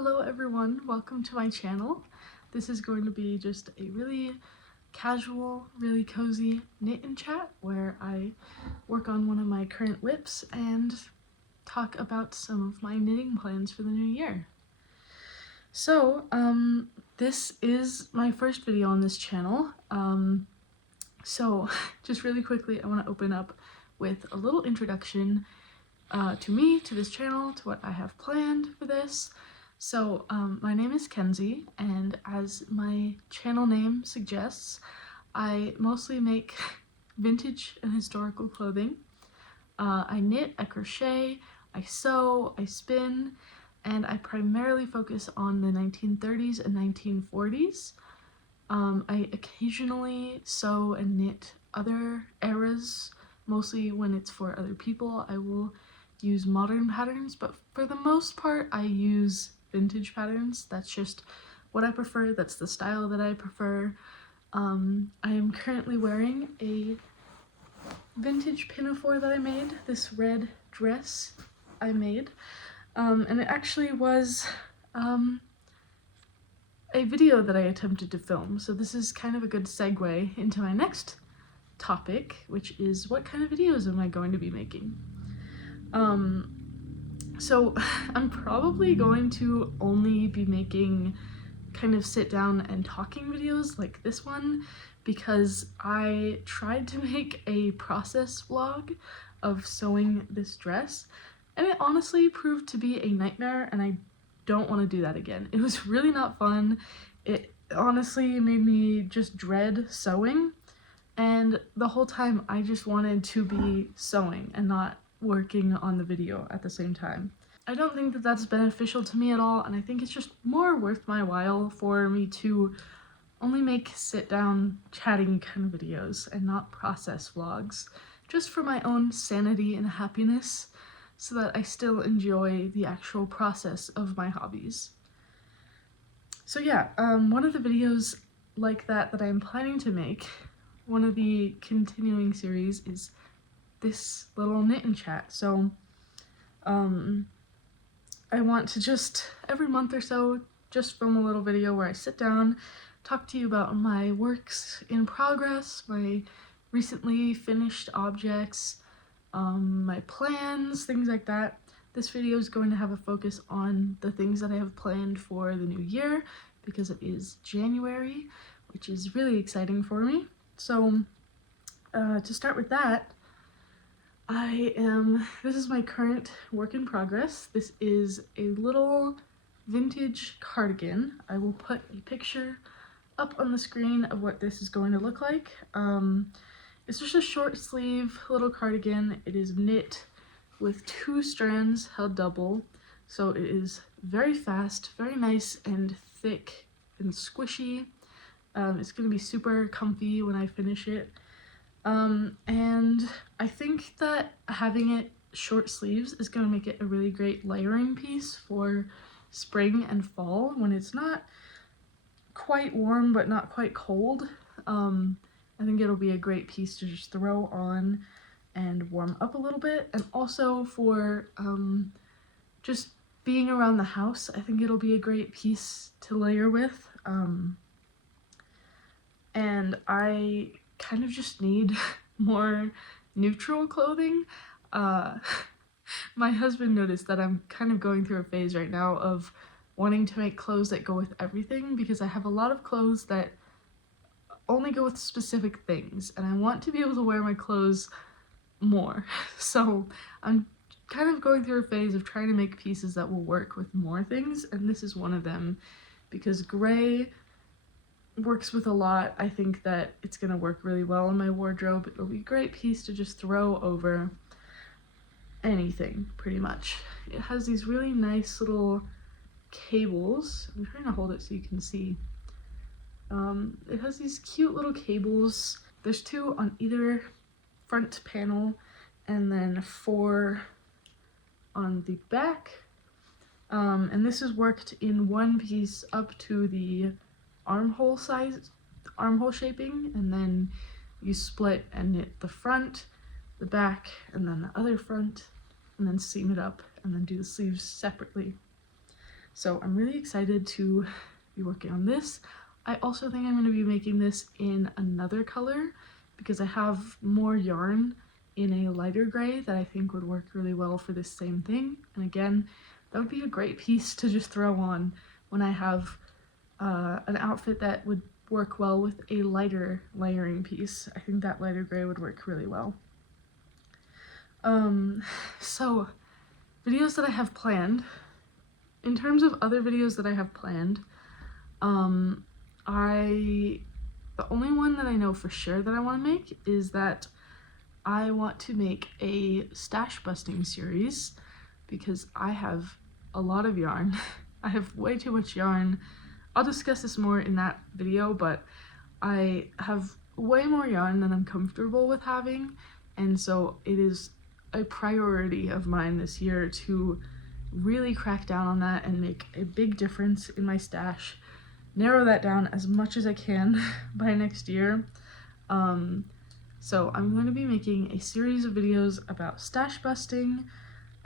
Hello everyone, welcome to my channel. This is going to be just a really casual, really cozy knit and chat where I work on one of my current whips and talk about some of my knitting plans for the new year. So, this is my first video on this channel. So just really quickly, I want to open up with a little introduction to me, to this channel, to what I have planned for this. So my name is Kenzie, and as my channel name suggests, I mostly make vintage and historical clothing. I knit, I crochet, I sew, I spin, and I primarily focus on the 1930s and 1940s. I occasionally sew and knit other eras, mostly when it's for other people. I will use modern patterns, but for the most part I use vintage patterns. That's just what I prefer, that's the style that I prefer. I am currently wearing a vintage pinafore that I made, this red dress I made, and it actually was a video that I attempted to film, so this is kind of a good segue into my next topic, which is what kind of videos am I going to be making. So I'm probably going to only be making kind of sit down and talking videos like this one, because I tried to make a process vlog of sewing this dress and it honestly proved to be a nightmare, and I don't want to do that again. It was really not fun. It honestly made me just dread sewing, and the whole time I just wanted to be sewing and not working on the video at the same time. I don't think that that's beneficial to me at all, and I think it's just more worth my while for me to only make sit down chatting kind of videos and not process vlogs, just for my own sanity and happiness, so that I still enjoy the actual process of my hobbies. So yeah, one of the videos like that I'm planning to make, one of the continuing series, is this little knit and chat. So I want to just every month or so just film a little video where I sit down, talk to you about my works in progress, my recently finished objects, my plans, things like that. This video is going to have a focus on the things that I have planned for the new year, because it is January, which is really exciting for me. So to start with that, this is my current work in progress. This is a little vintage cardigan. I will put a picture up on the screen of what this is going to look like. It's just a short sleeve little cardigan. It is knit with 2 strands held double, so it is very fast, very nice and thick and squishy. It's going to be super comfy when I finish it. And I think that having it short sleeves is going to make it a really great layering piece for spring and fall when it's not quite warm but not quite cold. I think it'll be a great piece to just throw on and warm up a little bit, and also for just being around the house, I think it'll be a great piece to layer with. And I kind of just need more neutral clothing. My husband noticed that I'm kind of going through a phase right now of wanting to make clothes that go with everything, because I have a lot of clothes that only go with specific things, and I want to be able to wear my clothes more. So I'm kind of going through a phase of trying to make pieces that will work with more things, and this is one of them, because gray works with a lot. I think that it's gonna work really well in my wardrobe. It'll be a great piece to just throw over anything, pretty much. It has these really nice little cables. I'm trying to hold it so you can see. It has these cute little cables. There's 2 on either front panel and then 4 on the back. And this is worked in one piece up to the armhole size, armhole shaping, and then you split and knit the front, the back, and then the other front, and then seam it up and then do the sleeves separately. So I'm really excited to be working on this. I also think I'm going to be making this in another color because I have more yarn in a lighter gray that I think would work really well for this same thing. And again, that would be a great piece to just throw on when I have an outfit that would work well with a lighter layering piece. I think that lighter gray would work really well. So videos that I have planned. In terms of other videos that I have planned, the only one that I know for sure that I want to make is that I want to make a stash busting series because I have a lot of yarn. I have way too much yarn. I'll discuss this more in that video, but I have way more yarn than I'm comfortable with having, and so it is a priority of mine this year to really crack down on that and make a big difference in my stash, narrow that down as much as I can by next year. So I'm going to be making a series of videos about stash busting.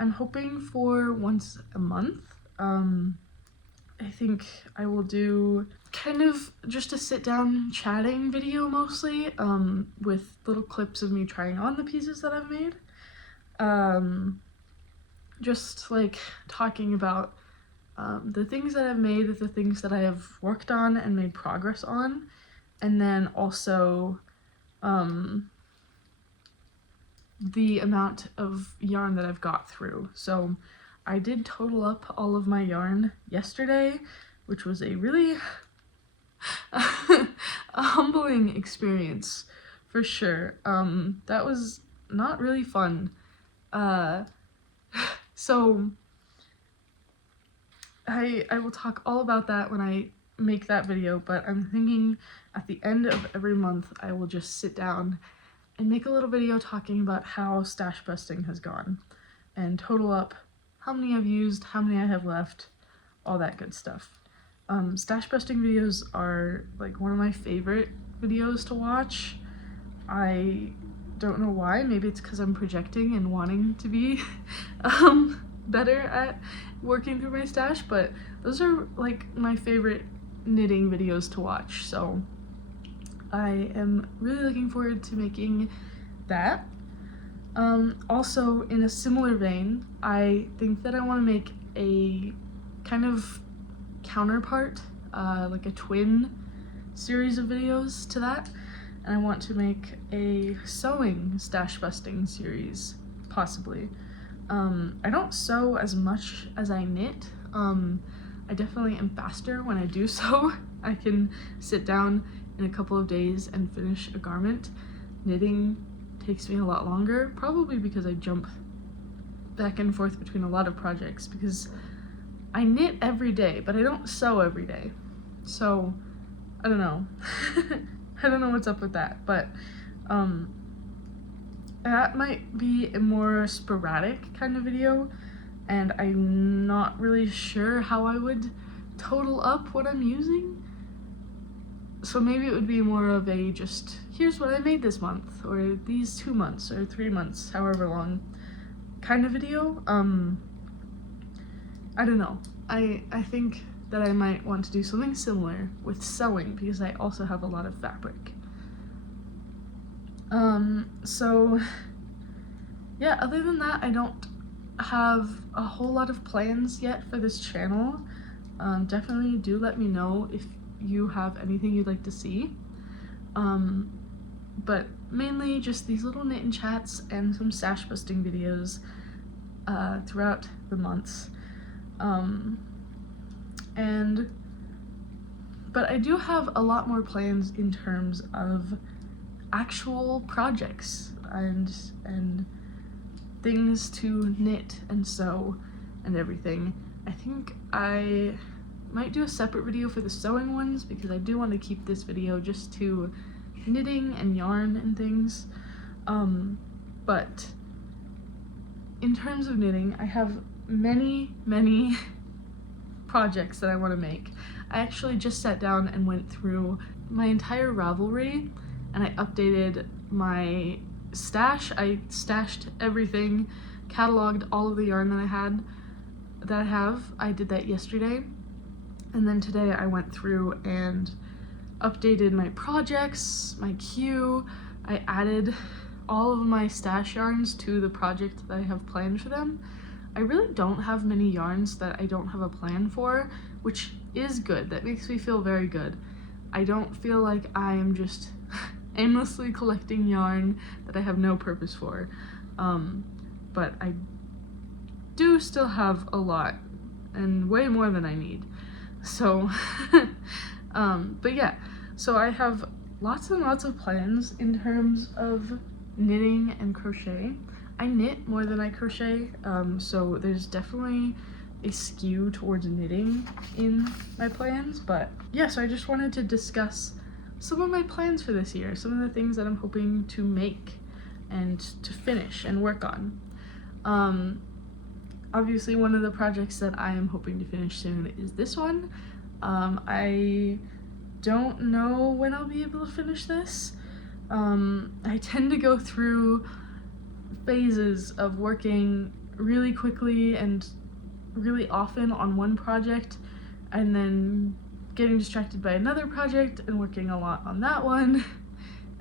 I'm hoping for once a month. I think I will do kind of just a sit down chatting video mostly, with little clips of me trying on the pieces that I've made. Just like talking about the things that I've made, the things that I have worked on and made progress on, and then also the amount of yarn that I've got through. So I did total up all of my yarn yesterday, which was a really a humbling experience for sure. That was not really fun. So I will talk all about that when I make that video, but I'm thinking at the end of every month I will just sit down and make a little video talking about how stash busting has gone and total up how many I've used, how many I have left, all that good stuff. Stash busting videos are like one of my favorite videos to watch. I don't know why, maybe it's because I'm projecting and wanting to be better at working through my stash, but those are like my favorite knitting videos to watch, so I am really looking forward to making that. Also, in a similar vein, I think that I want to make a kind of counterpart, like a twin series of videos to that, and I want to make a sewing stash busting series, possibly. I don't sew as much as I knit. I definitely am faster when I do sew. I can sit down in a couple of days and finish a garment. Knitting takes me a lot longer, probably because I jump back and forth between a lot of projects, because I knit every day, but I don't sew every day. So, I don't know. I don't know what's up with that, but that might be a more sporadic kind of video, and I'm not really sure how I would total up what I'm using. So maybe it would be more of a just, here's what I made this month, or these 2 months, or 3 months, however long, kind of video. I don't know. I think that I might want to do something similar with sewing, because I also have a lot of fabric. So yeah, other than that, I don't have a whole lot of plans yet for this channel. Definitely do let me know if you have anything you'd like to see. But mainly just these little knit and chats and some stash busting videos throughout the months. But I do have a lot more plans in terms of actual projects and things to knit and sew and everything. I think I might do a separate video for the sewing ones, because I do want to keep this video just to knitting and yarn and things. But in terms of knitting, I have many projects that I want to make. I actually just sat down and went through my entire Ravelry, and I updated my stash. I stashed everything, cataloged all of the yarn that I had, that I have, I did that yesterday, and then today I went through and updated my projects, my queue. I added all of my stash yarns to the project that I have planned for them. I really don't have many yarns that I don't have a plan for, which is good. That makes me feel very good. I don't feel like I am just aimlessly collecting yarn that I have no purpose for. But I do still have a lot, and way more than I need. So, but yeah, so I have lots and lots of plans in terms of knitting and crochet. I knit more than I crochet, so there's definitely a skew towards knitting in my plans, but yeah, so I just wanted to discuss some of my plans for this year, some of the things that I'm hoping to make and to finish and work on. Obviously one of the projects that I am hoping to finish soon is this one. I don't know when I'll be able to finish this. I tend to go through phases of working really quickly and really often on one project, and then getting distracted by another project and working a lot on that one,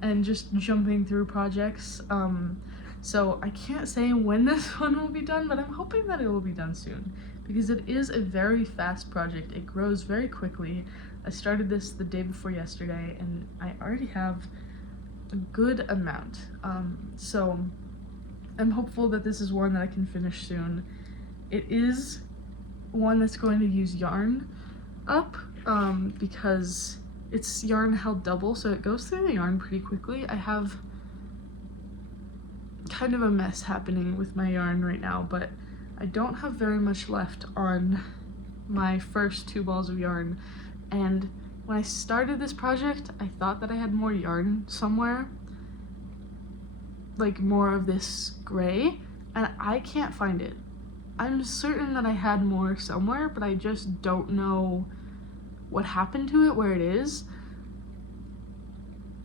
and just jumping through projects. So I can't say when this one will be done, but I'm hoping that it will be done soon, because it is a very fast project. It grows very quickly. I started this the day before yesterday, and I already have a good amount. So I'm hopeful that this is one that I can finish soon. It is one that's going to use yarn up, because it's yarn held double, so it goes through the yarn pretty quickly. I have kind of a mess happening with my yarn right now, but I don't have very much left on my first 2 balls of yarn, and when I started this project I thought that I had more yarn somewhere, like more of this gray, and I can't find it. I'm certain that I had more somewhere, but I just don't know what happened to it, where it is.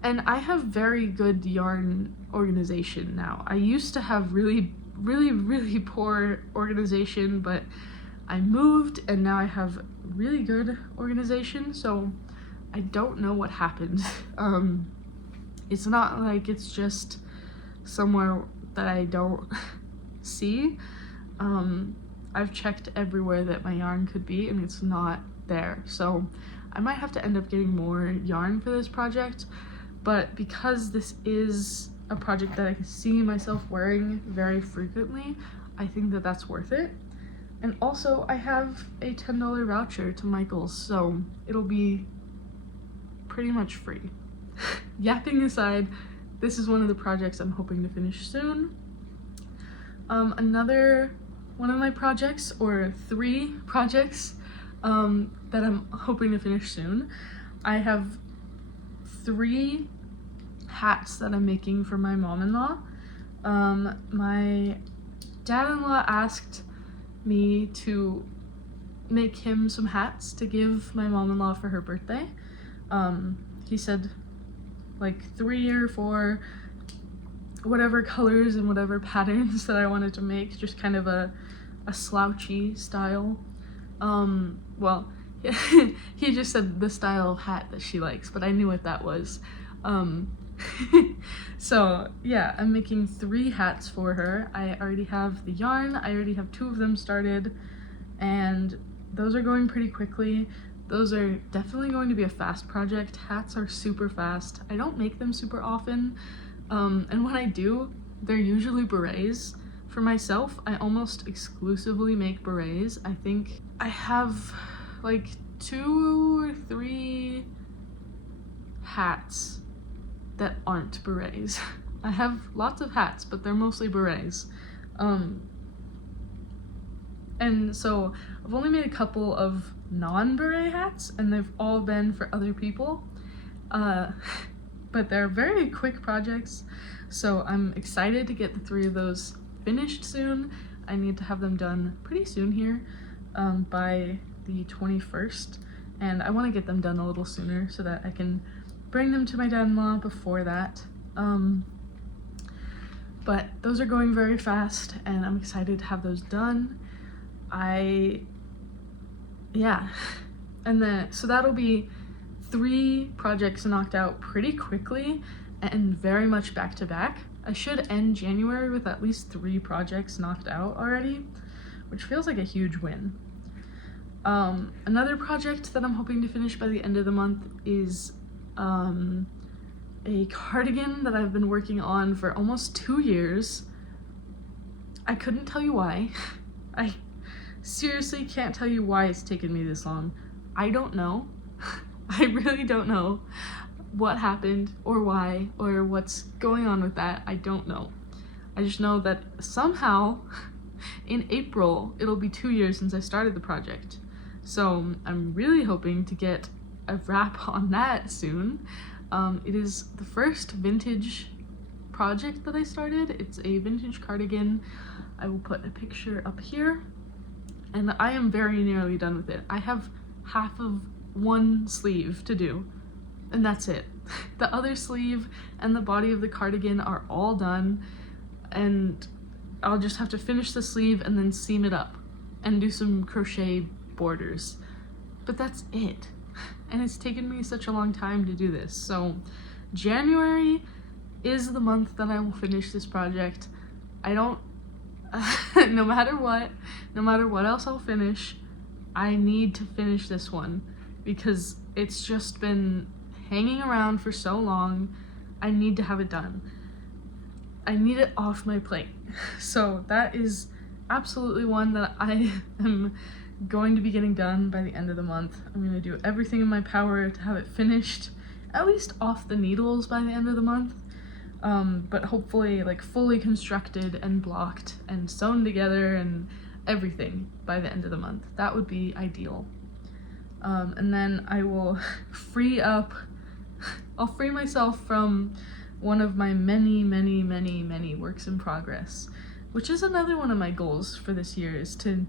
And I have very good yarn organization now. I used to have really poor organization, but I moved and now I have really good organization, so I don't know what happened. It's not like it's just somewhere that I don't see. I've checked everywhere that my yarn could be and it's not there, so I might have to end up getting more yarn for this project. But because this is a project that I can see myself wearing very frequently, I think that that's worth it. And also I have a $10 voucher to Michael's, so it'll be pretty much free. Yapping aside, this is one of the projects I'm hoping to finish soon. Another one of my projects, or 3 projects, that I'm hoping to finish soon. I have 3 hats that I'm making for my mom-in-law. My dad-in-law asked me to make him some hats to give my mom-in-law for her birthday. He said like 3 or 4 whatever colors and whatever patterns that I wanted to make, just kind of a slouchy style. Well, he just said the style of hat that she likes, but I knew what that was. So yeah, I'm making 3 hats for her. I already have the yarn, I already have 2 of them started, and those are going pretty quickly. Those are definitely going to be a fast project. Hats are super fast. I don't make them super often, and when I do, they're usually berets. For myself, I almost exclusively make berets. I think I have like 2 or 3 hats that aren't berets. I have lots of hats, but they're mostly berets. And so I've only made a couple of non-beret hats, and they've all been for other people. But they're very quick projects, so I'm excited to get the 3 of those finished soon. I need to have them done pretty soon here, by the 21st, and I want to get them done a little sooner so that I can bring them to my dad-in-law before that. But those are going very fast and I'm excited to have those done. yeah. And then, so that'll be 3 projects knocked out pretty quickly and very much back to back. I should end January with at least 3 projects knocked out already, which feels like a huge win. Another project that I'm hoping to finish by the end of the month is a cardigan that I've been working on for almost 2 years. I couldn't tell you why. I seriously can't tell you why it's taken me this long. I don't know. I really don't know what happened or why or what's going on with that. I don't know. I just know that somehow in April it'll be 2 years since I started the project. So I'm really hoping to get a wrap on that soon. It is the first vintage project that I started. It's a vintage cardigan. I will put a picture up here, and I am very nearly done with it. I have half of one sleeve to do, and that's it. The other sleeve and the body of the cardigan are all done, and I'll just have to finish the sleeve and then seam it up and do some crochet borders. But that's it. And it's taken me such a long time to do this. So January is the month that I will finish this project. I don't, no matter what else I'll finish, I need to finish this one because it's just been hanging around for so long. I need to have it done. I need it off my plate. So that is absolutely one that I am going to be getting done by the end of the month. I'm going to do everything in my power to have it finished, at least off the needles by the end of the month, but hopefully like fully constructed and blocked and sewn together and everything by the end of the month. That would be ideal. And then I will I'll free myself from one of my many works in progress, which is another one of my goals for this year, is to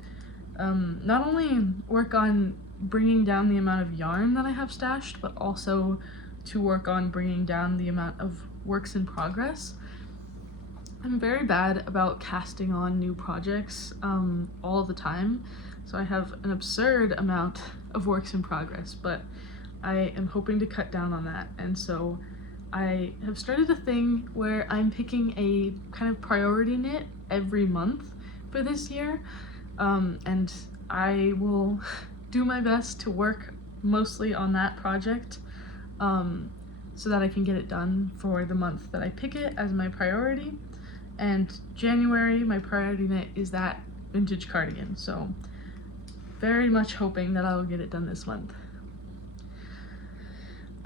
not only work on bringing down the amount of yarn that I have stashed, but also to work on bringing down the amount of works in progress. I'm very bad about casting on new projects all the time, so I have an absurd amount of works in progress, but I am hoping to cut down on that. And so I have started a thing where I'm picking a kind of priority knit every month for this year. And I will do my best to work mostly on that project so that I can get it done for the month that I pick it as my priority. And January, my priority knit is that vintage cardigan, so very much hoping that I'll get it done this month.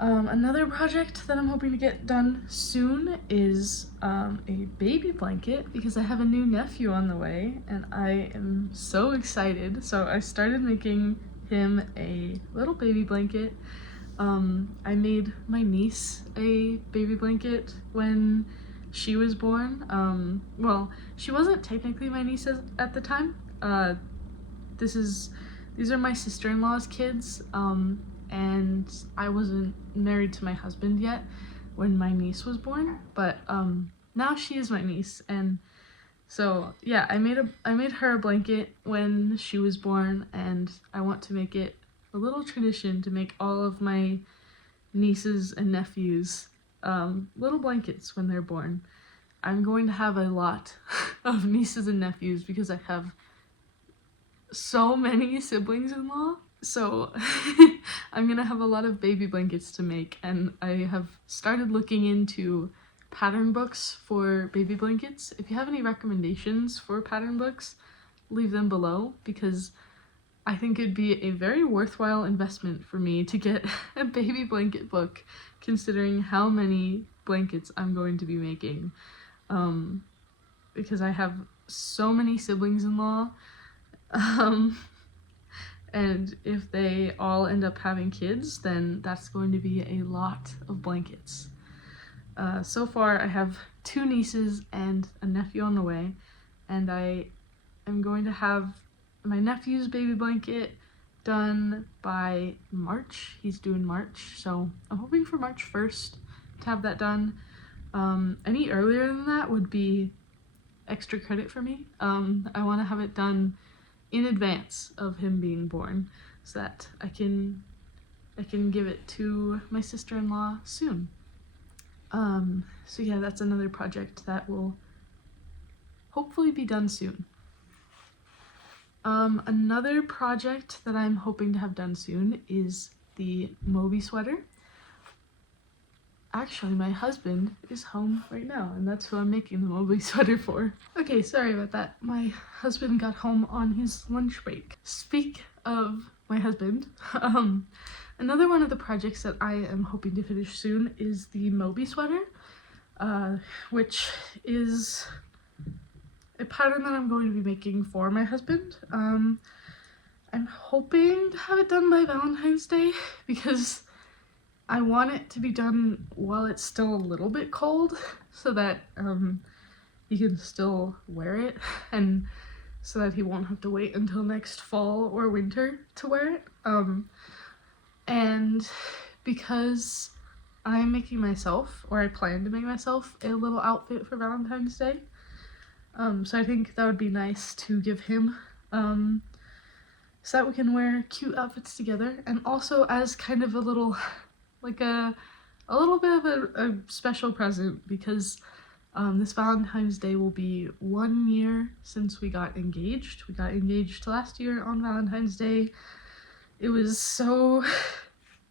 Another project that I'm hoping to get done soon is a baby blanket, because I have a new nephew on the way and I am so excited. So I started making him a little baby blanket. I made my niece a baby blanket when she was born. Well, she wasn't technically my niece at the time. These are my sister-in-law's kids. And I wasn't married to my husband yet when my niece was born, but now she is my niece. And so yeah, I made her a blanket when she was born, and I want to make it a little tradition to make all of my nieces and nephews little blankets when they're born. I'm going to have a lot of nieces and nephews because I have so many siblings-in-law. So I'm gonna have a lot of baby blankets to make, and I have started looking into pattern books for baby blankets. If you have any recommendations for pattern books, leave them below, because I think it'd be a very worthwhile investment for me to get a baby blanket book, considering how many blankets I'm going to be making, because I have so many siblings-in-law. And if they all end up having kids, then that's going to be a lot of blankets. So far, I have 2 nieces and a nephew on the way, and I am going to have my nephew's baby blanket done by March. He's due in March, so I'm hoping for March 1st to have that done. Any earlier than that would be extra credit for me. I want to have it done in advance of him being born, so that I can give it to my sister-in-law soon. So yeah, that's another project that will hopefully be done soon. Another project that I'm hoping to have done soon is the Moby Sweater. Actually, my husband is home right now, and that's who I'm making the Moby Sweater for. Okay, sorry about that. My husband got home on his lunch break. Speak of my husband, another one of the projects that I am hoping to finish soon is the Moby Sweater, which is a pattern that I'm going to be making for my husband. I'm hoping to have it done by Valentine's Day because I want it to be done while it's still a little bit cold so that he can still wear it, and so that he won't have to wait until next fall or winter to wear it. And because I'm making myself, or I plan to make myself, a little outfit for Valentine's Day. So I think that would be nice to give him, so that we can wear cute outfits together, and also as kind of a little, like a little bit of a special present, because this Valentine's Day will be 1 year since we got engaged. We got engaged last year on Valentine's Day. It was so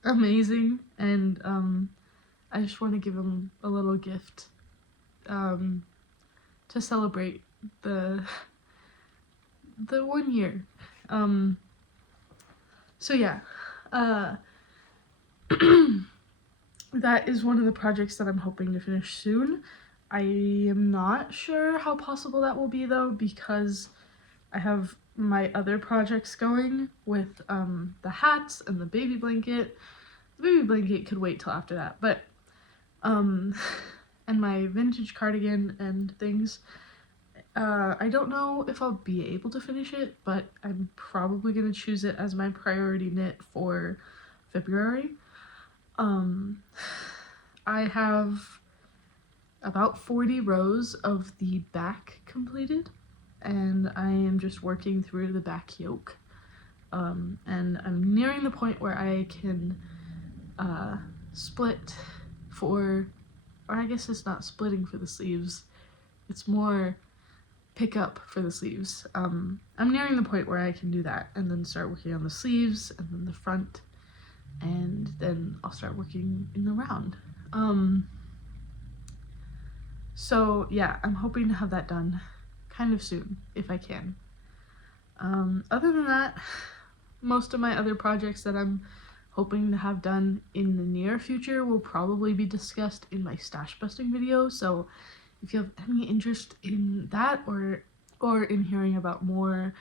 amazing, and I just want to give him a little gift to celebrate the 1 year. So yeah, that is one of the projects that I'm hoping to finish soon. I am not sure how possible that will be though, because I have my other projects going with the hats and the baby blanket. The baby blanket could wait till after that, but and my vintage cardigan and things. I don't know if I'll be able to finish it, but I'm probably going to choose it as my priority knit for February. I have about 40 rows of the back completed, and I am just working through the back yoke. And I'm nearing the point where I can split for, or I guess it's not splitting for the sleeves, it's more pick up for the sleeves. I'm nearing the point where I can do that and then start working on the sleeves and then the front, and then I'll start working in the round. So yeah, I'm hoping to have that done kind of soon if I can. Other than that, most of my other projects that I'm hoping to have done in the near future will probably be discussed in my stash busting video, so if you have any interest in that or in hearing about more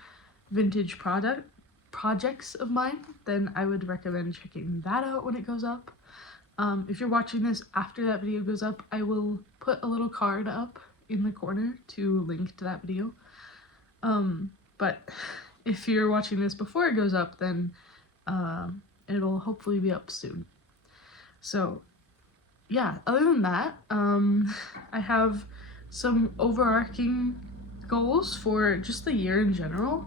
vintage projects of mine, then I would recommend checking that out when it goes up. If you're watching this after that video goes up, I will put a little card up in the corner to link to that video. But if you're watching this before it goes up, then it'll hopefully be up soon. So yeah, other than that, I have some overarching goals for just the year in general.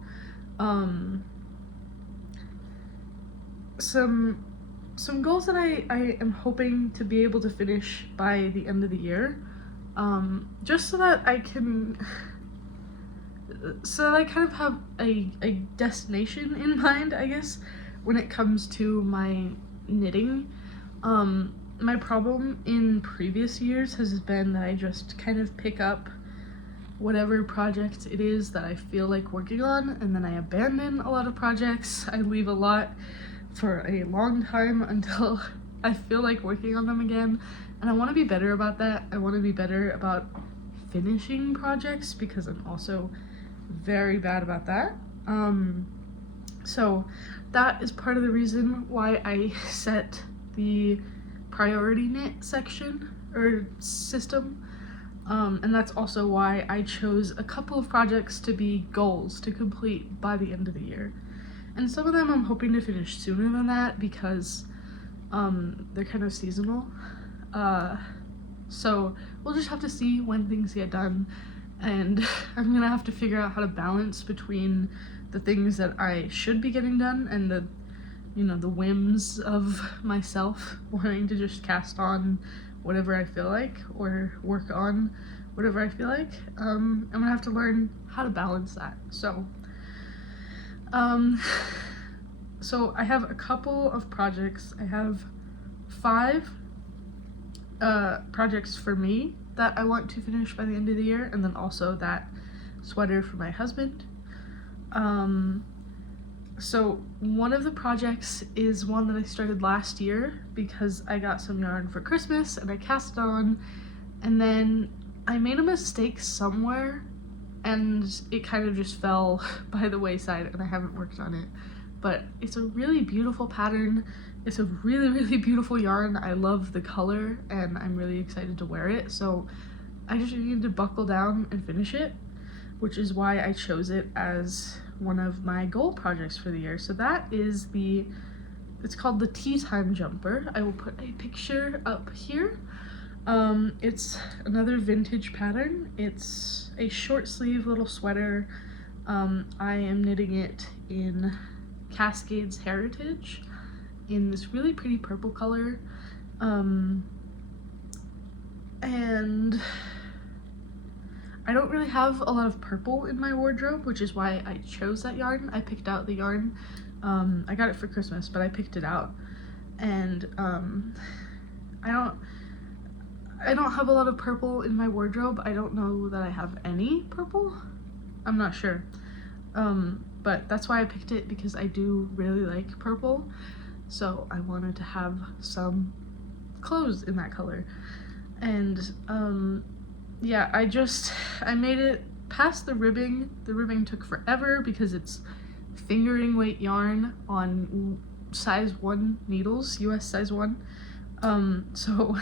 Some goals that I am hoping to be able to finish by the end of the year, just so that I can, so that I kind of have a destination in mind, I guess, when it comes to my knitting. My problem in previous years has been that I just kind of pick up whatever project it is that I feel like working on, and then I abandon a lot of projects. I leave a lot for a long time until I feel like working on them again, and I want to be better about that. I want to be better about finishing projects because I'm also very bad about that. So that is part of the reason why I set the priority knit section or system, and that's also why I chose a couple of projects to be goals to complete by the end of the year. And some of them I'm hoping to finish sooner than that because they're kind of seasonal. So we'll just have to see when things get done, and I'm gonna have to figure out how to balance between the things that I should be getting done and the, you know, the whims of myself wanting to just cast on whatever I feel like or work on whatever I feel like. I'm gonna have to learn how to balance that. So I have a couple of projects. I have 5 projects for me that I want to finish by the end of the year, and then also that sweater for my husband. So one of the projects is one that I started last year because I got some yarn for Christmas and I cast it on, and then I made a mistake somewhere and it kind of just fell by the wayside and I haven't worked on it. But it's a really beautiful pattern. It's a really, really beautiful yarn. I love the color and I'm really excited to wear it. So I just need to buckle down and finish it, which is why I chose it as one of my goal projects for the year. So that is it's called the Tea Time Jumper. I will put a picture up here. It's another vintage pattern. It's a short sleeve little sweater. I am knitting it in Cascades Heritage in this really pretty purple color. And I don't really have a lot of purple in my wardrobe, which is why I chose that yarn. I picked out the yarn. I got it for Christmas, but I picked it out. And I don't have a lot of purple in my wardrobe. I don't know that I have any purple. I'm not sure. But that's why I picked it, because I do really like purple. So I wanted to have some clothes in that color. And yeah, I made it past the ribbing. The ribbing took forever because it's fingering weight yarn on size 1 needles, US size 1. So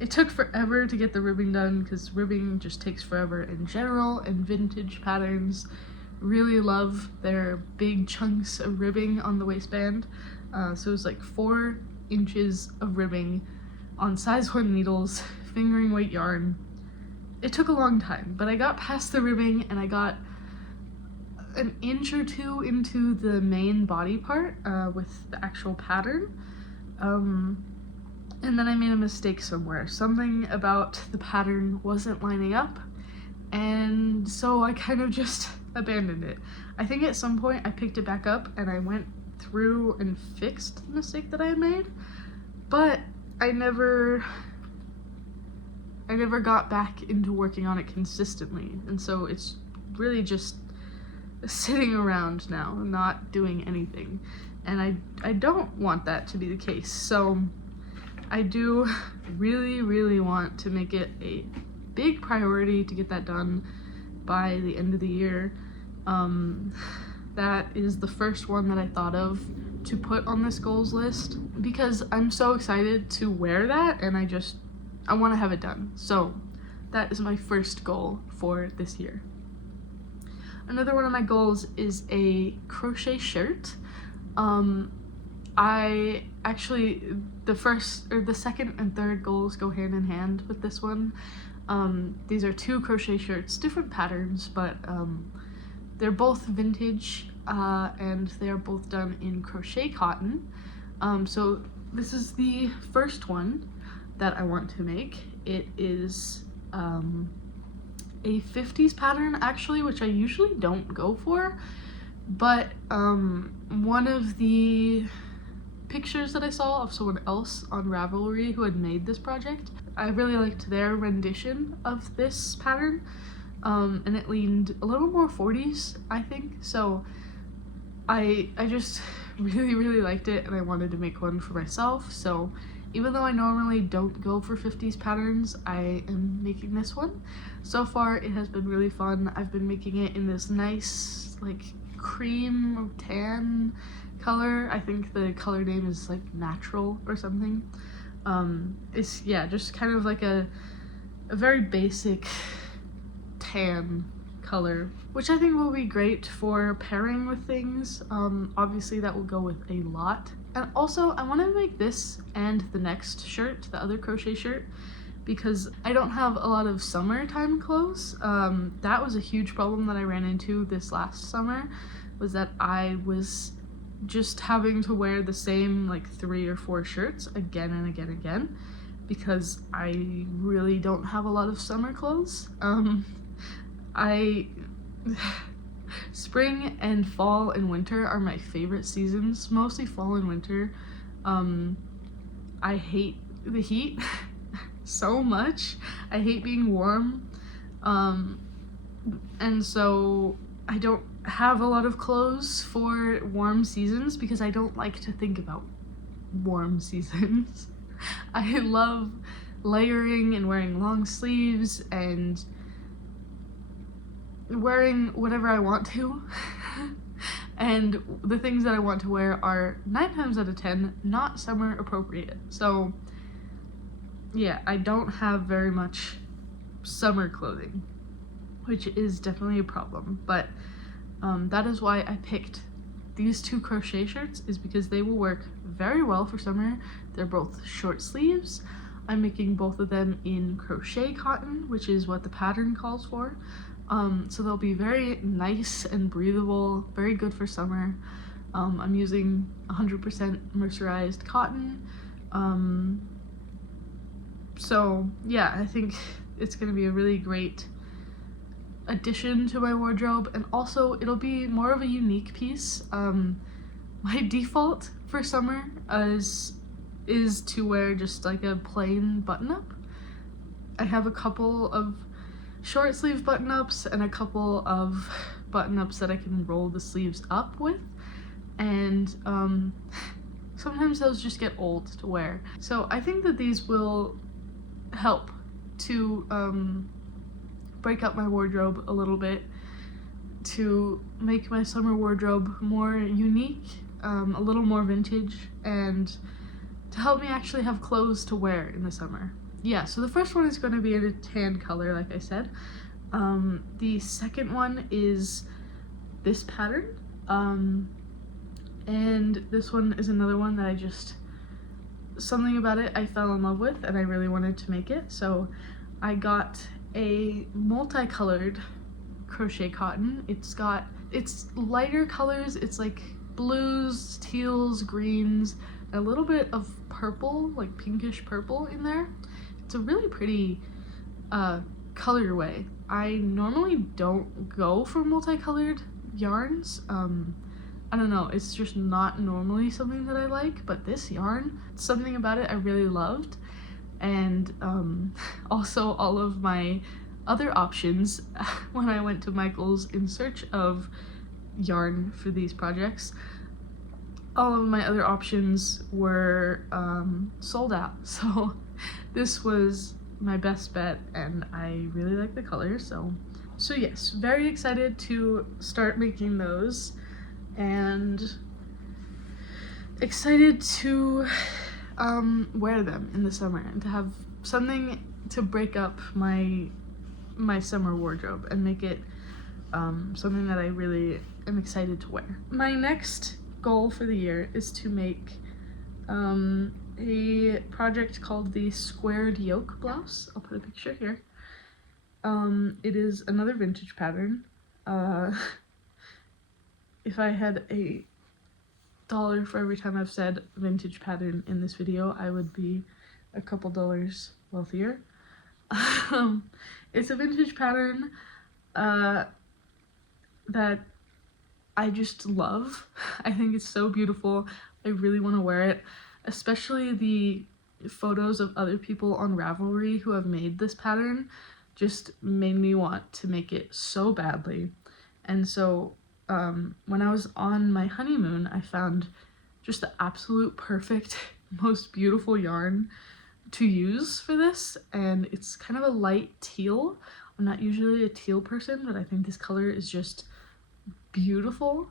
it took forever to get the ribbing done because ribbing just takes forever in general, and vintage patterns really love their big chunks of ribbing on the waistband. So it was like 4 inches of ribbing on size 1 needles, fingering weight yarn. It took a long time, but I got past the ribbing and I got an inch or 2 into the main body part with the actual pattern. And then I made a mistake somewhere. Something about the pattern wasn't lining up, and so I kind of just abandoned it. I think at some point I picked it back up and I went through and fixed the mistake that I had made, but I never got back into working on it consistently, and so it's really just sitting around now, not doing anything, and I don't want that to be the case. So I do really, really want to make it a big priority to get that done by the end of the year. That is the first one that I thought of to put on this goals list because I'm so excited to wear that, and I want to have it done. So that is my first goal for this year. Another one of my goals is a crochet shirt. I actually, the second and third goals go hand in hand with this one. These are 2 crochet shirts, different patterns, but they're both vintage, and they are both done in crochet cotton. So this is the first one that I want to make. It is a 50s pattern actually, which I usually don't go for, but one of the pictures that I saw of someone else on Ravelry who had made this project, I really liked their rendition of this pattern, and it leaned a little more 40s, I think, so I just really, really liked it, and I wanted to make one for myself. So even though I normally don't go for 50s patterns, I am making this one. So far it has been really fun. I've been making it in this nice like cream or tan color. I think the color name is like Natural or something. It's, yeah, just kind of like a very basic tan color, which I think will be great for pairing with things. Obviously that will go with a lot. And also I want to make this and the next shirt, the other crochet shirt, because I don't have a lot of summertime clothes. That was a huge problem that I ran into this last summer. was that I was just having to wear the same like 3 or 4 shirts again and again and again because I really don't have a lot of summer clothes. Spring and fall and winter are my favorite seasons, mostly fall and winter. I hate the heat so much. I hate being warm. And so I don't have a lot of clothes for warm seasons because I don't like to think about warm seasons. I love layering and wearing long sleeves and wearing whatever I want to. And the things that I want to wear are 9 times out of 10 not summer appropriate. So yeah, I don't have very much summer clothing, which is definitely a problem. But that is why I picked these 2 crochet shirts, is because they will work very well for summer. They're both short sleeves. I'm making both of them in crochet cotton, which is what the pattern calls for. So they'll be very nice and breathable, very good for summer. I'm using 100% mercerized cotton. So yeah, I think it's gonna be a really great addition to my wardrobe, and also it'll be more of a unique piece. My default for summer is to wear just like a plain button-up. I have a couple of short sleeve button-ups and a couple of button-ups that I can roll the sleeves up with, and sometimes those just get old to wear. So I think that these will help to break up my wardrobe a little bit, to make my summer wardrobe more unique, a little more vintage, and to help me actually have clothes to wear in the summer. Yeah, so the first one is going to be in a tan color, like I said. The second one is this pattern, and this one is another one that something about it I fell in love with and I really wanted to make it. So I got a multicolored crochet cotton. It's lighter colors. It's like blues, teals, greens, a little bit of purple, like pinkish purple in there. It's a really pretty colorway. I normally don't go for multicolored yarns. I don't know, it's just not normally something that I like, but this yarn, something about it I really loved. And also all of my other options when I went to Michael's in search of yarn for these projects, all of my other options were sold out. So this was my best bet, and I really like the color. So yes, very excited to start making those, and excited to wear them in the summer and to have something to break up my summer wardrobe and make it something that I really am excited to wear. My next goal for the year is to make a project called the Squared Yoke blouse. I'll put a picture here. It is another vintage pattern. If I had $1 for every time I've said vintage pattern in this video, I would be a couple dollars wealthier. It's a vintage pattern that I just love. I think it's so beautiful. I really want to wear it, especially the photos of other people on Ravelry who have made this pattern just made me want to make it so badly. And so when I was on my honeymoon, I found just the absolute perfect, most beautiful yarn to use for this, and it's kind of a light teal. I'm not usually a teal person, but I think this color is just beautiful.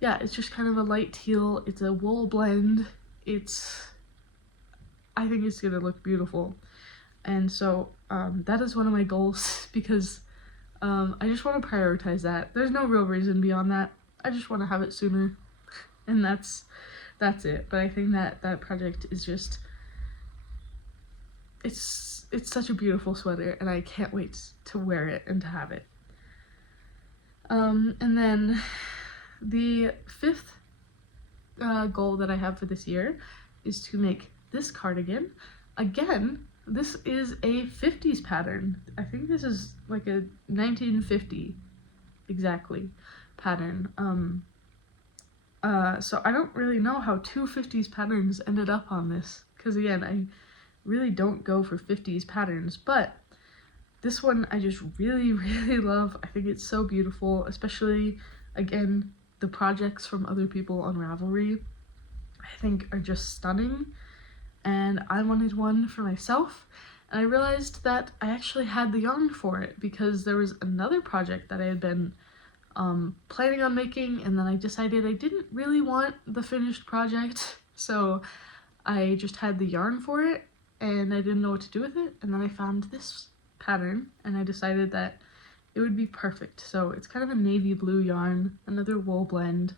Yeah, it's just kind of a light teal. It's a wool blend. I think it's gonna look beautiful, and so that is one of my goals, because I just want to prioritize that. There's no real reason beyond that. I just want to have it sooner, and that's it. But I think that project is just, it's such a beautiful sweater, and I can't wait to wear it and to have it. And then the fifth goal that I have for this year is to make this cardigan. Again, this is a 50s pattern. I think this is like a 1950 exactly pattern. So I don't really know how two 50s patterns ended up on this, because again, I really don't go for 50s patterns, but this one I just really, really love. I think it's so beautiful, especially, again, the projects from other people on Ravelry I think are just stunning, and I wanted one for myself, and I realized that I actually had the yarn for it because there was another project that I had been planning on making, and then I decided I didn't really want the finished project, so I just had the yarn for it and I didn't know what to do with it, and then I found this pattern and I decided that it would be perfect. So it's kind of a navy blue yarn, another wool blend,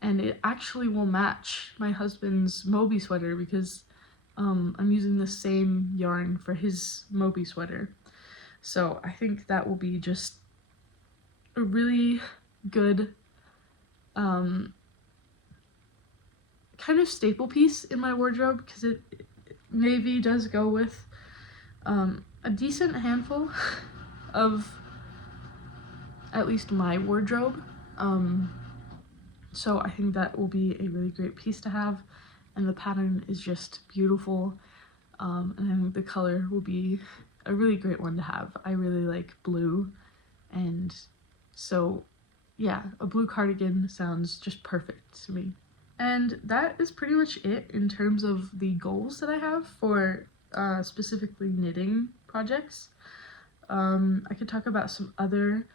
and it actually will match my husband's Moby sweater because I'm using the same yarn for his Moby sweater. So I think that will be just a really good kind of staple piece in my wardrobe, because navy does go with a decent handful of at least my wardrobe. So I think that will be a really great piece to have, and the pattern is just beautiful, and I think the color will be a really great one to have. I really like blue, and so yeah, a blue cardigan sounds just perfect to me. And that is pretty much it in terms of the goals that I have for specifically knitting projects. I could talk about some other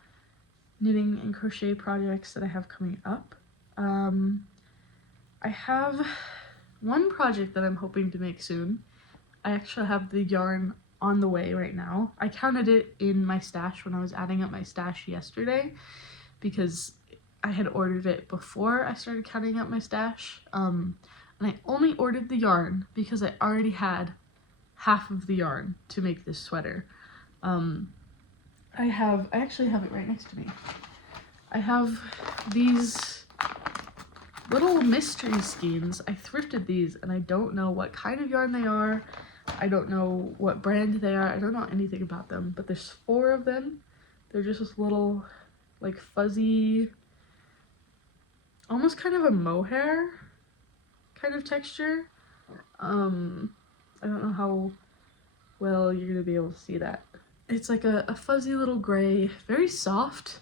knitting and crochet projects that I have coming up. I have one project that I'm hoping to make soon. I actually have the yarn on the way right now. I counted it in my stash when I was adding up my stash yesterday because I had ordered it before I started counting up my stash. And I only ordered the yarn because I already had half of the yarn to make this sweater. I actually have it right next to me. I have these little mystery skeins. I thrifted these and I don't know what kind of yarn they are. I don't know what brand they are. I don't know anything about them, but there's 4 of them. They're just this little like fuzzy, almost kind of a mohair kind of texture. I don't know how well you're gonna be able to see that. It's like a fuzzy little gray, very soft.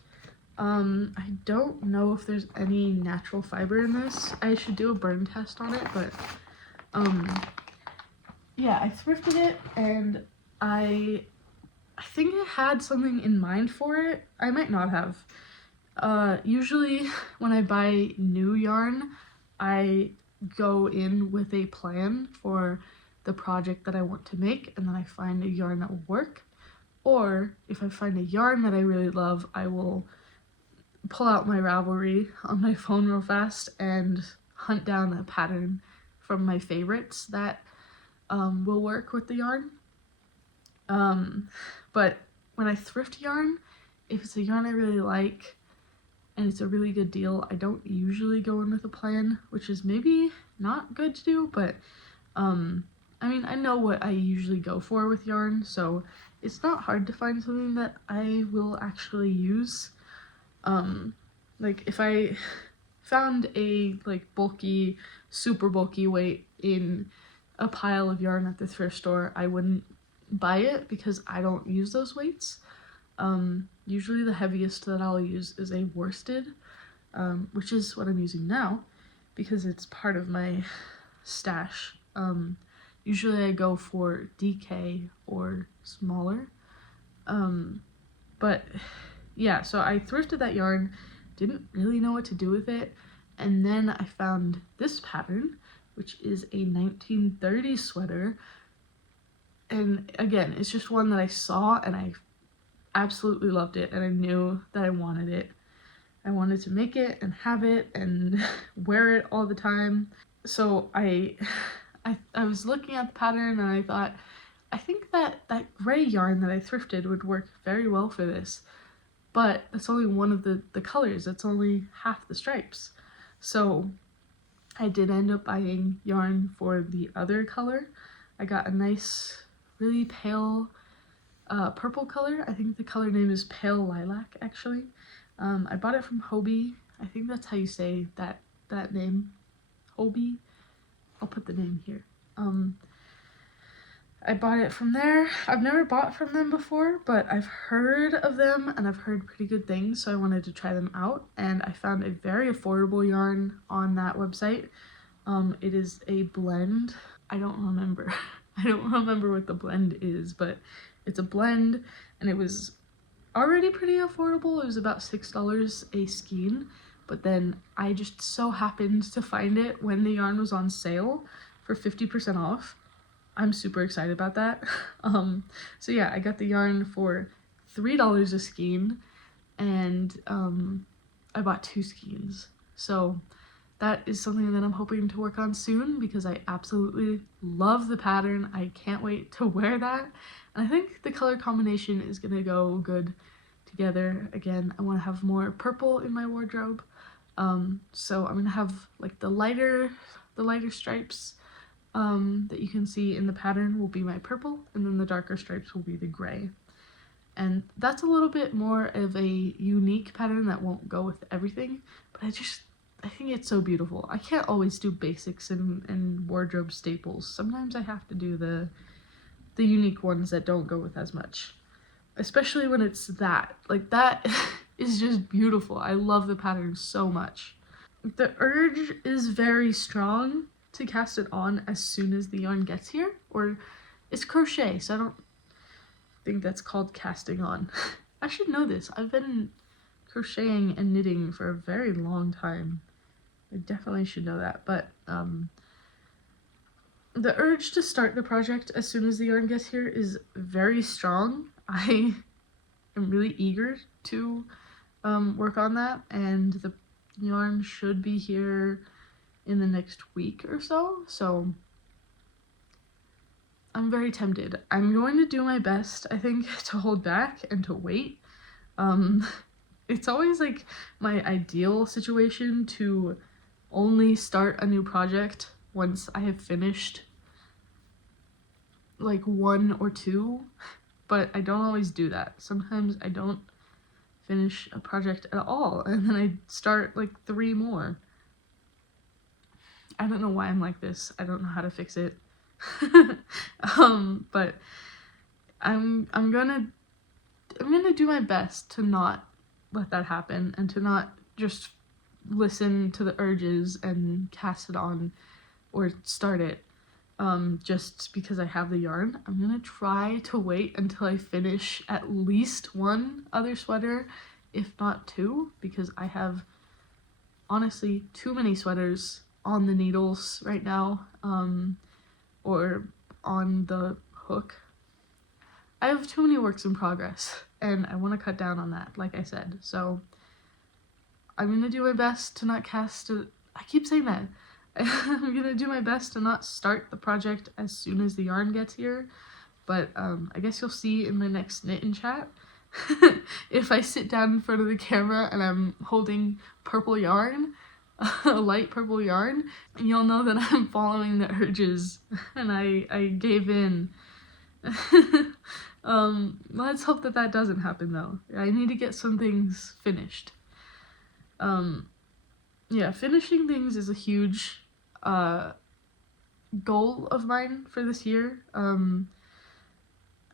I don't know if there's any natural fiber in this. I should do a burn test on it, but yeah, I thrifted it and I think it had something in mind for it. I might not have. Usually when I buy new yarn, I go in with a plan for the project that I want to make, and then I find a yarn that will work. Or if I find a yarn that I really love, I will pull out my Ravelry on my phone real fast and hunt down a pattern from my favorites that will work with the yarn. But when I thrift yarn, if it's a yarn I really like and it's a really good deal, I don't usually go in with a plan, which is maybe not good to do, but I mean, I know what I usually go for with yarn, so it's not hard to find something that I will actually use. Like if I found a like bulky, super bulky weight in a pile of yarn at the thrift store, I wouldn't buy it because I don't use those weights. Usually the heaviest that I'll use is a worsted, which is what I'm using now because it's part of my stash. Usually I go for DK or smaller. But yeah, so I thrifted that yarn, didn't really know what to do with it, and then I found this pattern, which is a 1930s sweater, and again, it's just one that I saw and I absolutely loved it, and I knew that I wanted it. I wanted to make it and have it and wear it all the time. So I was looking at the pattern and I thought, I think that gray yarn that I thrifted would work very well for this. but that's only one of the colors. That's only half the stripes. So I did end up buying yarn for the other color. I got a nice, really pale purple color. I think the color name is Pale Lilac, actually. I bought it from Hobie. I think that's how you say that name. Hobie. I'll put the name here. I bought it from there. I've never bought from them before, but I've heard of them and I've heard pretty good things, so I wanted to try them out, and I found a very affordable yarn on that website. It is a blend. I don't remember. I don't remember what the blend is, but it's a blend, and it was already pretty affordable. It was about $6 a skein, but then I just so happened to find it when the yarn was on sale for 50% off. I'm super excited about that. So yeah, I got the yarn for $3 a skein, and I bought 2 skeins. So that is something that I'm hoping to work on soon because I absolutely love the pattern. I can't wait to wear that. And I think the color combination is gonna go good together. Again, I want to have more purple in my wardrobe. So I'm gonna have like the lighter stripes that you can see in the pattern will be my purple, and then the darker stripes will be the gray. And that's a little bit more of a unique pattern that won't go with everything, but I think it's so beautiful. I can't always do basics and wardrobe staples. Sometimes I have to do the unique ones that don't go with as much, especially when it's that. Like, that is just beautiful. I love the pattern so much. The urge is very strong to cast it on as soon as the yarn gets here, or it's crochet, so I don't think that's called casting on. I should know this. I've been crocheting and knitting for a very long time. I definitely should know that, but the urge to start the project as soon as the yarn gets here is very strong. I am really eager to work on that, and the yarn should be here in the next week or so, so I'm very tempted. I'm going to do my best, I think, to hold back and to wait. It's always like my ideal situation to only start a new project once I have finished like 1 or 2, but I don't always do that. Sometimes I don't finish a project at all, and then I start like 3 more. I don't know why I'm like this. I don't know how to fix it. But I'm gonna do my best to not let that happen, and to not just listen to the urges and cast it on or start it just because I have the yarn. I'm gonna try to wait until I finish at least 1 other sweater, if not 2, because I have honestly too many sweaters on the needles right now, or on the hook. I have too many works in progress, and I want to cut down on that, like I said. So I'm going to do my best to not cast it. I keep saying that. I'm going to do my best to not start the project as soon as the yarn gets here, but I guess you'll see in the next knit and chat if I sit down in front of the camera and I'm holding purple yarn, a light purple yarn, and you'll know that I'm following the urges and I gave in. Let's hope that that doesn't happen though. I need to get some things finished. Yeah, finishing things is a huge goal of mine for this year,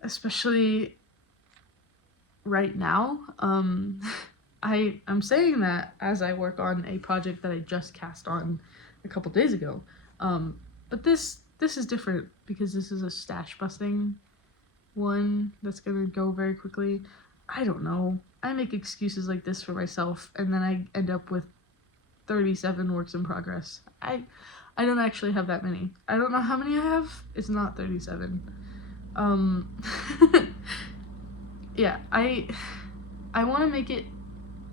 especially right now. I'm saying that as I work on a project that I just cast on a couple days ago, but this is different because this is a stash busting one that's gonna go very quickly. I don't know. I make excuses like this for myself, and then I end up with 37 works in progress. I don't actually have that many. I don't know how many I have. It's not 37. Yeah, I want to make it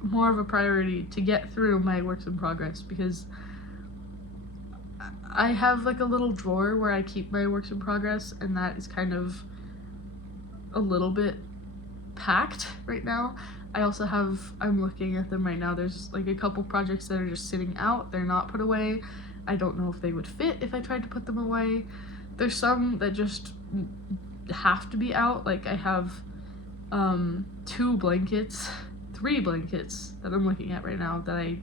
more of a priority to get through my works in progress, because I have like a little drawer where I keep my works in progress, and that is kind of a little bit packed right now. I also have, I'm looking at them right now, there's like a couple projects that are just sitting out, they're not put away. I don't know if they would fit if I tried to put them away. There's some that just have to be out, like I have 3 blankets that I'm looking at right now that I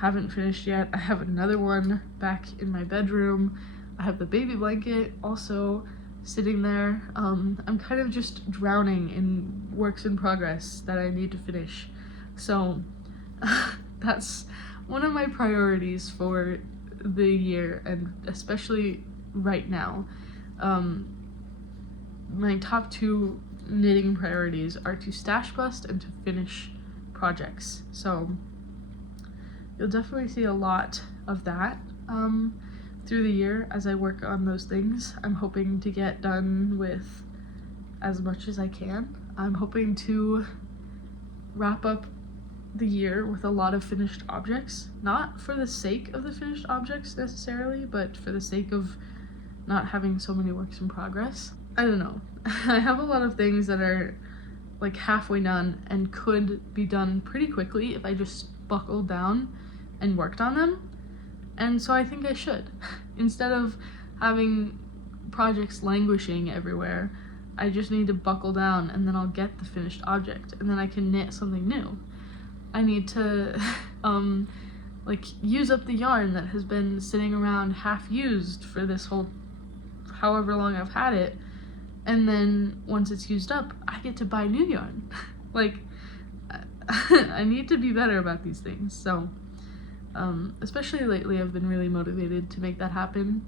haven't finished yet. I have another one back in my bedroom. I have the baby blanket also sitting there. I'm kind of just drowning in works in progress that I need to finish. So that's one of my priorities for the year, and especially right now. My top 2 knitting priorities are to stash bust and to finish projects. So you'll definitely see a lot of that through the year as I work on those things. I'm hoping to get done with as much as I can. I'm hoping to wrap up the year with a lot of finished objects, not for the sake of the finished objects necessarily, but for the sake of not having so many works in progress. I don't know. I have a lot of things that are like halfway done and could be done pretty quickly if I just buckled down and worked on them. And so I think I should. Instead of having projects languishing everywhere, I just need to buckle down and then I'll get the finished object and then I can knit something new. I need to like use up the yarn that has been sitting around half used for this whole however long I've had it, and then once it's used up I get to buy new yarn. Like I need to be better about these things. So especially lately I've been really motivated to make that happen.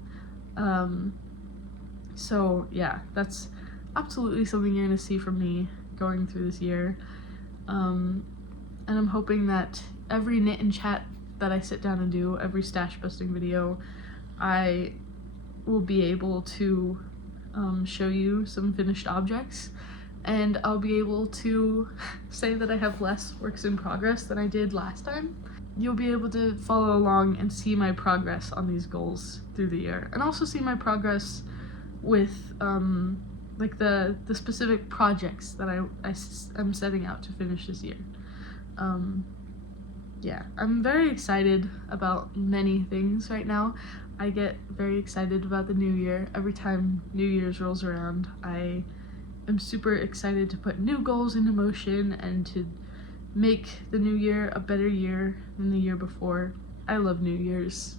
So yeah, that's absolutely something you're gonna see from me going through this year. And I'm hoping that every knit and chat that I sit down and do, every stash busting video, I will be able to show you some finished objects, and I'll be able to say that I have less works in progress than I did last time. You'll be able to follow along and see my progress on these goals through the year, and also see my progress with like the specific projects that I'm setting out to finish this year. Yeah, I'm very excited about many things right now. I get very excited about the new year. Every time New Year's rolls around, I am super excited to put new goals into motion and to make the new year a better year than the year before. I love New Year's.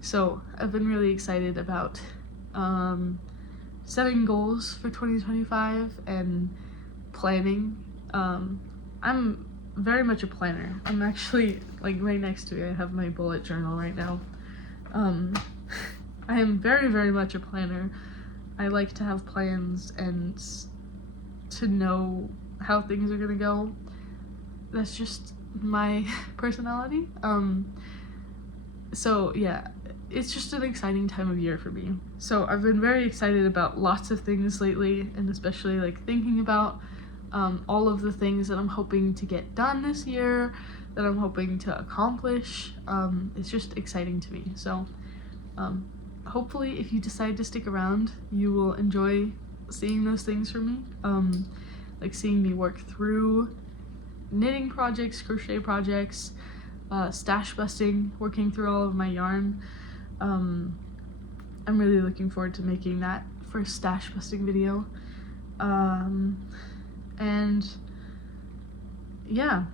So I've been really excited about setting goals for 2025 and planning. I'm very much a planner. I'm actually, like, right next to me, I have my bullet journal right now. I am very, very much a planner. I like to have plans and to know how things are gonna go. That's just my personality. So yeah, it's just an exciting time of year for me. So I've been very excited about lots of things lately, and especially like thinking about all of the things that I'm hoping to get done this year, that I'm hoping to accomplish. It's just exciting to me. So hopefully if you decide to stick around, you will enjoy seeing those things from me. Like seeing me work through knitting projects, crochet projects, stash busting, working through all of my yarn. I'm really looking forward to making that first stash busting video. And yeah,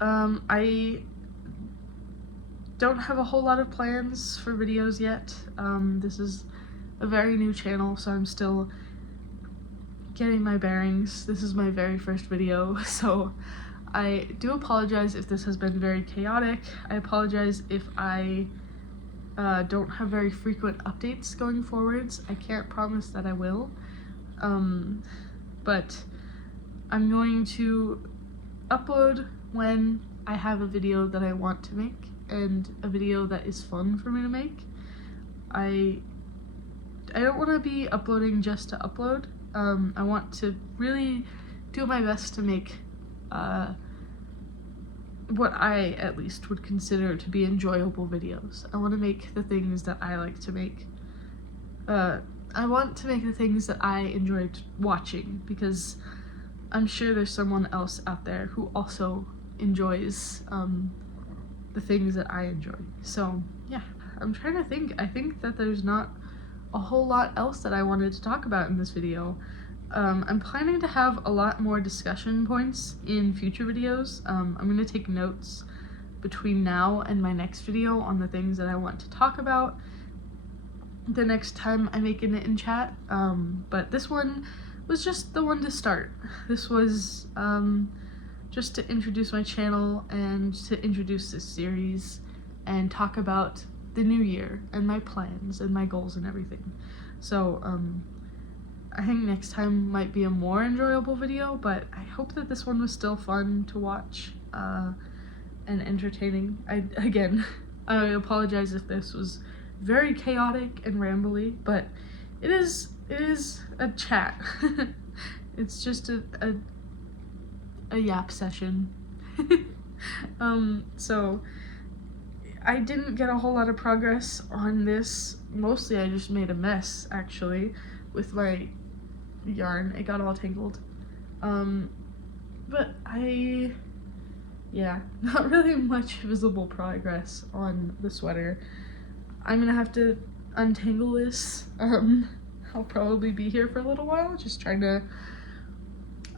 I don't have a whole lot of plans for videos yet. This is a very new channel, so I'm still getting my bearings. This is my very first video, so I do apologize if this has been very chaotic. I apologize if I don't have very frequent updates going forwards. I can't promise that I will, but I'm going to upload when I have a video that I want to make and a video that is fun for me to make. I don't want to be uploading just to upload. I want to really do my best to make what I at least would consider to be enjoyable videos. I want to make the things that I like to make. I want to make the things that I enjoyed watching, because I'm sure there's someone else out there who also enjoys the things that I enjoy. So yeah, I'm trying to think. I think that there's not a whole lot else that I wanted to talk about in this video. I'm planning to have a lot more discussion points in future videos. I'm going to take notes between now and my next video on the things that I want to talk about the next time I make a knit and chat. But this one was just the one to start. This was just to introduce my channel and to introduce this series and talk about the new year and my plans and my goals and everything. So I think next time might be a more enjoyable video, but I hope that this one was still fun to watch and entertaining. I apologize if this was very chaotic and rambly, but it is a chat. It's just a yap session. So I didn't get a whole lot of progress on this. Mostly I just made a mess, actually, with my yarn. It got all tangled. But not really much visible progress on the sweater. I'm gonna have to untangle this. I'll probably be here for a little while, just trying to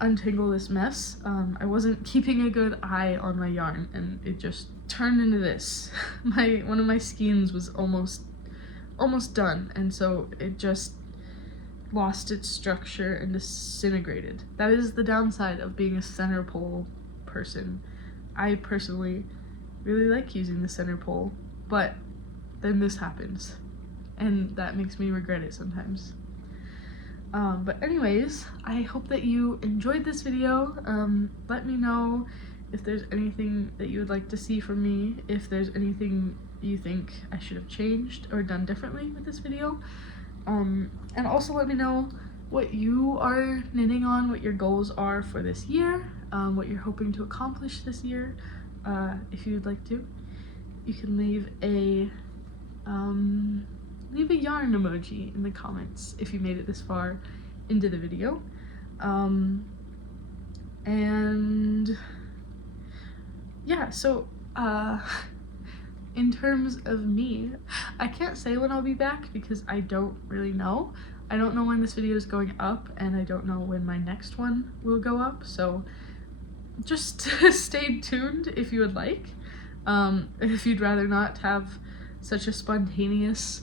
untangle this mess. I wasn't keeping a good eye on my yarn, and it just turned into this. One of my skeins was almost done, and so it just lost its structure and disintegrated. That is the downside of being a center pole person. I personally really like using the center pole, but then this happens, and that makes me regret it sometimes. But anyways, I hope that you enjoyed this video. Let me know if there's anything that you would like to see from me, if there's anything you think I should have changed or done differently with this video. And also let me know what you are knitting on, what your goals are for this year, what you're hoping to accomplish this year. If you'd like to, you can leave a yarn emoji in the comments if you made it this far into the video. And yeah, so in terms of me, I can't say when I'll be back because I don't really know. I don't know when this video is going up, and I don't know when my next one will go up, so just stay tuned if you would like. If you'd rather not have such a spontaneous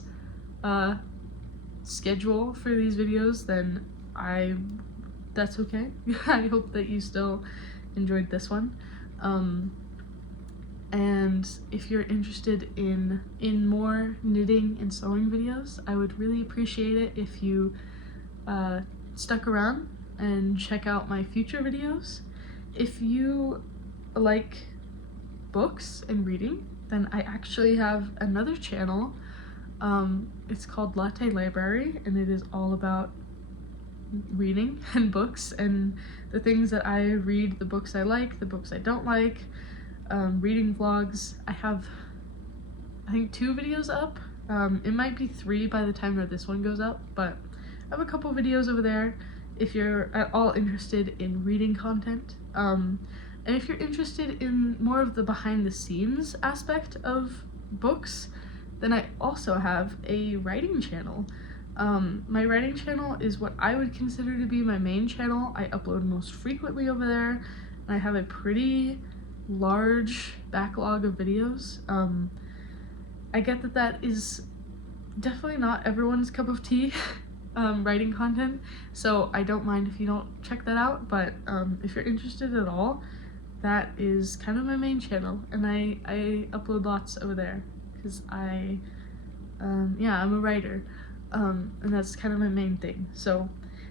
schedule for these videos, then that's okay. I hope that you still enjoyed this one. And if you're interested in more knitting and sewing videos, I would really appreciate it if you stuck around and check out my future videos. If you like books and reading, then I actually have another channel. It's called Latte Library, and it is all about reading and books and the things that I read, the books I like, the books I don't like, reading vlogs. I have, I think, 2 videos up. It might be 3 by the time that this one goes up, but I have a couple videos over there if you're at all interested in reading content. And if you're interested in more of the behind the scenes aspect of books, then I also have a writing channel. My writing channel is what I would consider to be my main channel. I upload most frequently over there, and I have a pretty large backlog of videos. I get that is definitely not everyone's cup of tea, writing content, so I don't mind if you don't check that out, but if you're interested at all, that is kind of my main channel, and I upload lots over there because I'm a writer, and that's kind of my main thing. So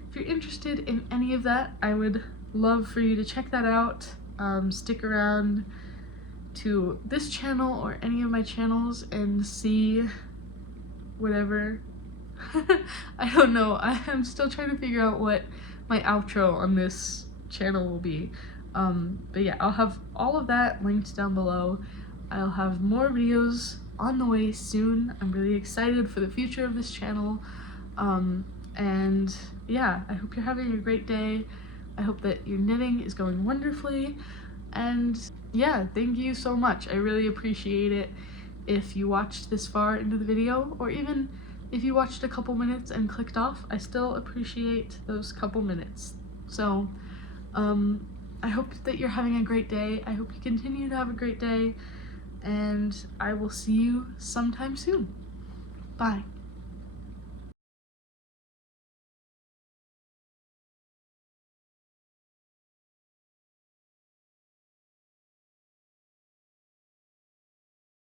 if you're interested in any of that, I would love for you to check that out. Stick around to this channel or any of my channels and see whatever. I don't know, I am still trying to figure out what my outro on this channel will be. But yeah, I'll have all of that linked down below. I'll have more videos on the way soon. I'm really excited for the future of this channel. And yeah, I hope you're having a great day, I hope that your knitting is going wonderfully, and yeah, thank you so much. I really appreciate it if you watched this far into the video, or even if you watched a couple minutes and clicked off. I still appreciate those couple minutes. So I hope that you're having a great day. I hope you continue to have a great day, and I will see you sometime soon. Bye.